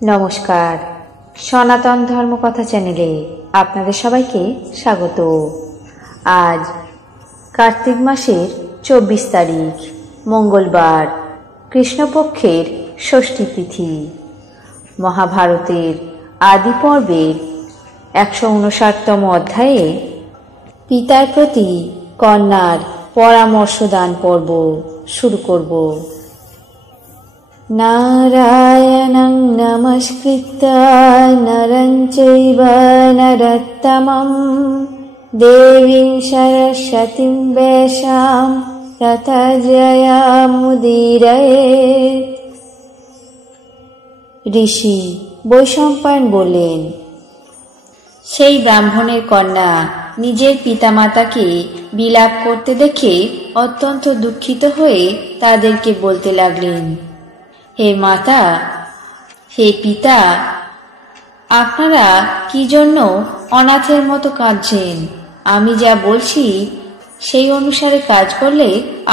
নমস্কার, সনাতন ধর্মকথা চ্যানেলে আপনাদের সবাইকে স্বাগত। আজ কার্তিক মাসের 24 তারিখ মঙ্গলবার, কৃষ্ণপক্ষের ষষ্ঠী তিথি। মহাভারতের আদি পর্বের 159তম অধ্যায়ে পিতার প্রতি কন্যার পরামর্শদান পর্ব শুরু করব। নারায়ণং নমস্কৃত্য নরং চৈব নরোত্তমং দেবীং সরস্বতীং ব্যাসাং ততো জয়মুদীরয়েৎ। ঋষি বৈশম্পায়ন বললেন, সেই ব্রাহ্মণের কন্যা নিজের পিতামাতাকে বিলাপ করতে দেখে অত্যন্ত দুঃখিত হয়ে তাদেরকে বলতে লাগলেন, হে মাতা, হে পিতা, আপনারা কি জন্য অনাথের মতো কাঁদছেন? আমি যা বলছি সেই অনুসারে কাজ করলে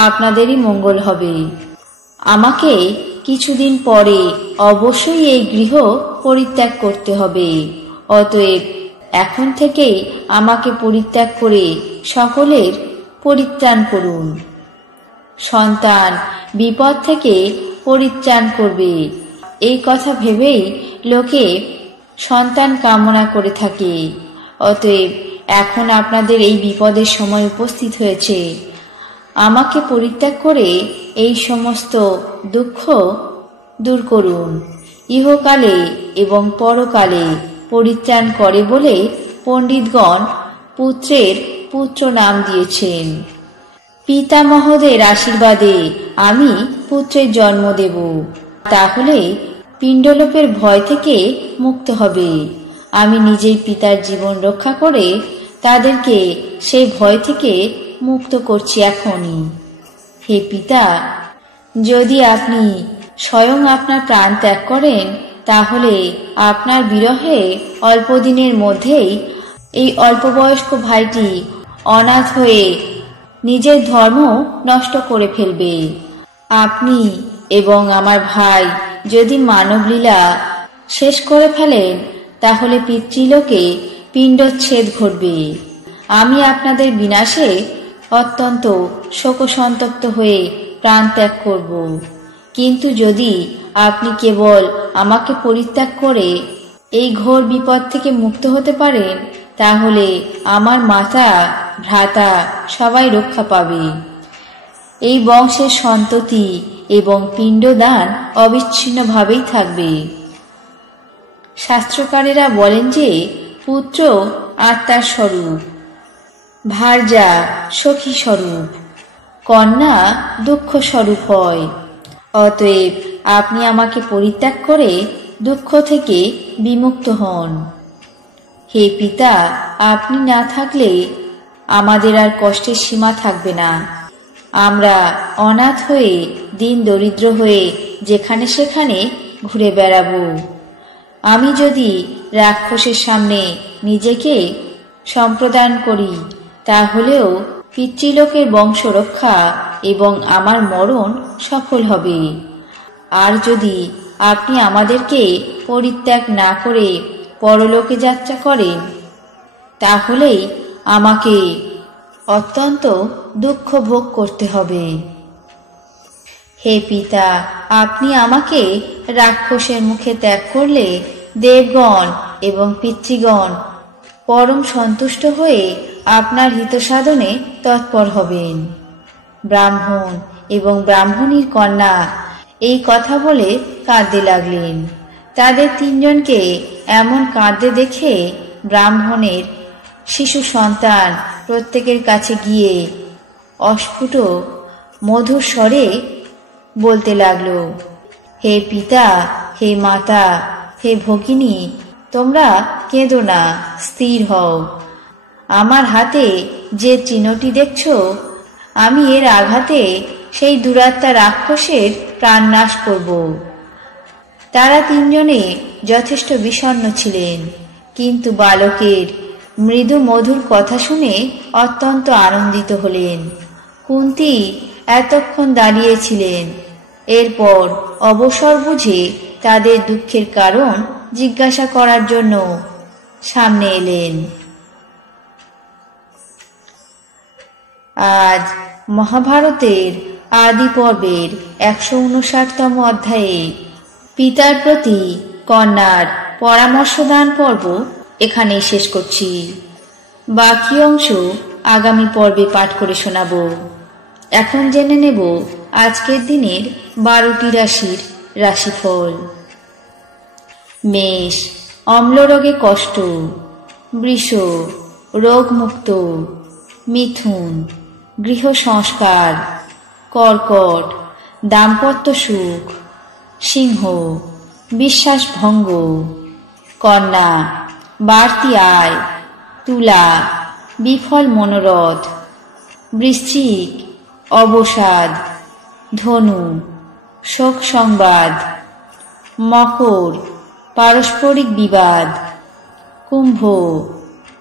আপনাদেরই মঙ্গল হবে। আমাকে কিছুদিন পরে অবশ্যই এই গৃহ পরিত্যাগ করতে হবে। অতএব এখন থেকেই আমাকে পরিত্যাগ করে সকলের পরিত্রাণ করুন। সন্তান বিপদ থেকে পরিত্রাণ করবে, এই কথা ভেবেই লোকে সন্তান কামনা করে থাকে। অতএব এখন আপনাদের এই বিপদের সময় উপস্থিত হয়েছে। আমাকে পরিত্যাগ করে এই সমস্ত দুঃখ দূর করুন। ইহকালে এবং পরকালে পরিত্রাণ করে বলে পণ্ডিতগণ পুত্রের পুত্র নাম দিয়েছেন। পিতামহদের আশীর্বাদে আমি পুত্রের জন্ম দেব, তাহলে পিণ্ডলোপের ভয় থেকে মুক্ত হবে। আমি নিজেই পিতার জীবন রক্ষা করে তাদেরকে সেই ভয় থেকে মুক্ত করছি এখনই। হে পিতা, যদি আপনি স্বয়ং আপনার প্রাণ ত্যাগ করেন, তাহলে আপনার বিরহে অল্প দিনের মধ্যেই এই অল্পবয়স্ক ভাইটি অনাথ হয়ে নিজের ধর্ম নষ্ট করে ফেলবে। আপনি এবং আমার ভাই যদি মানবলীলা শেষ করে ফেলেন, তাহলে পিতৃলোকে পিণ্ডচ্ছেদ ঘটবে। আমি আপনাদের বিনাশে অত্যন্ত শোকসন্তপ্ত হয়ে প্রাণ ত্যাগ করব। কিন্তু যদি আপনি কেবল আমাকে পরিত্যাগ করে এই ঘোর বিপদ থেকে মুক্ত হতে পারেন, তাহলে আমার মাতা ভ্রাতা সবাই রক্ষা পাবে। এই বংশের সন্ততি এবং পিণ্ডদান অবিচ্ছিন্নভাবেই থাকবে। শাস্ত্রকারেরা বলেন যে পুত্র আত্মার স্বরূপ, ভার্যা সখী স্বরূপ, কন্যা দুঃখ স্বরূপ হয়। অতএব আপনি আমাকে পরিত্যাগ করে দুঃখ থেকে বিমুক্ত হন। হে পিতা, আপনি না থাকলে আমাদের আর কষ্টের সীমা থাকবে না। আমরা অনাথ হয়ে দিন দরিদ্র হয়ে যেখানে সেখানে ঘুরে বেড়াবো। আমি যদি রাক্ষসের সামনে নিজেকে সম্প্রদান করি, তাহলেও পিতৃলোকের বংশ রক্ষা এবং আমার মরণ সফল হবে। আর যদি আপনি আমাদেরকে পরিত্যাগ না করে পরলোকে যাত্রা করেন, তাহলেই আমাকে অত্যন্ত দুঃখ ভোগ করতে হবে। হে পিতা, আপনি আমাকে রাক্ষসের মুখে ত্যাগ করলে দেবগণ এবং পিতৃগণ পরম সন্তুষ্ট হয়ে আপনার হিত সাধনে তৎপর হবেন। ব্রাহ্মণ এবং ব্রাহ্মণীর কন্যা এই কথা বলে কাঁদতে লাগলেন। তাদের তিনজনকে এমন কাঁদতে দেখে ব্রাহ্মণের শিশু সন্তান প্রত্যেকের কাছে গিয়ে অস্ফুট মধুর স্বরে বলতে লাগলো, হে পিতা, হে মাতা, হে ভগিনী, তোমরা কেঁদো না, স্থির হও। আমার হাতে যে চিহ্নটি দেখছ, আমি এর আঘাতে সেই দুরাত্মা রাক্ষসের প্রাণ নাশ করব। তারা তিনজনে যথেষ্ট বিষণ্ণ ছিলেন, কিন্তু বালকের মৃদু মধুর কথা শুনে অত্যন্ত আনন্দিত হলেন। কুন্তী এতক্ষণ দাঁড়িয়েছিলেন। এরপর অবসর বুঝে তাদের দুঃখের কারণ জিজ্ঞাসা করার জন্য সামনে এলেন। আজ মহাভারতের আদি পর্বের 159তম অধ্যায়ে পিতার প্রতি কন্যার পরামর্শদান পর্ব এখানেই শেষ করছি। বাকি অংশ আগামী পর্বে পাঠ করে শোনাব। এখন জেনে নেব আজকের দিনের 12টি রাশির রাশিফল। মেষ, অম্লরোগে কষ্ট। বৃষ, রোগমুক্ত। মিথুন, গৃহ সংস্কার। কর্কট, দাম্পত্য সুখ। সিংহ, বিশ্বাস ভঙ্গ। কন্যা, বাড়তি আয়। তুলা, বিফল মনোরথ। বৃশ্চিক, অবসাদ। ধনু, শোক সংবাদ। মকর, পারস্পরিক বিবাদ। কুম্ভ,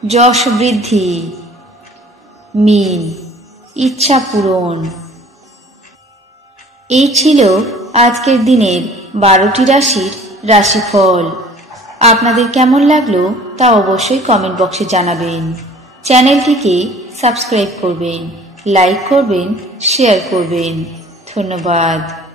যশ বৃদ্ধি। মীন, ইচ্ছা পূরণ। এই ছিল আজকের দিনের 12টি রাশির রাশিফল। আপনাদের কেমন লাগলো তা অবশ্যই কমেন্ট বক্সে জানাবেন। চ্যানেলটিকে সাবস্ক্রাইব করবেন, লাইক করবেন, শেয়ার করবেন। ধন্যবাদ।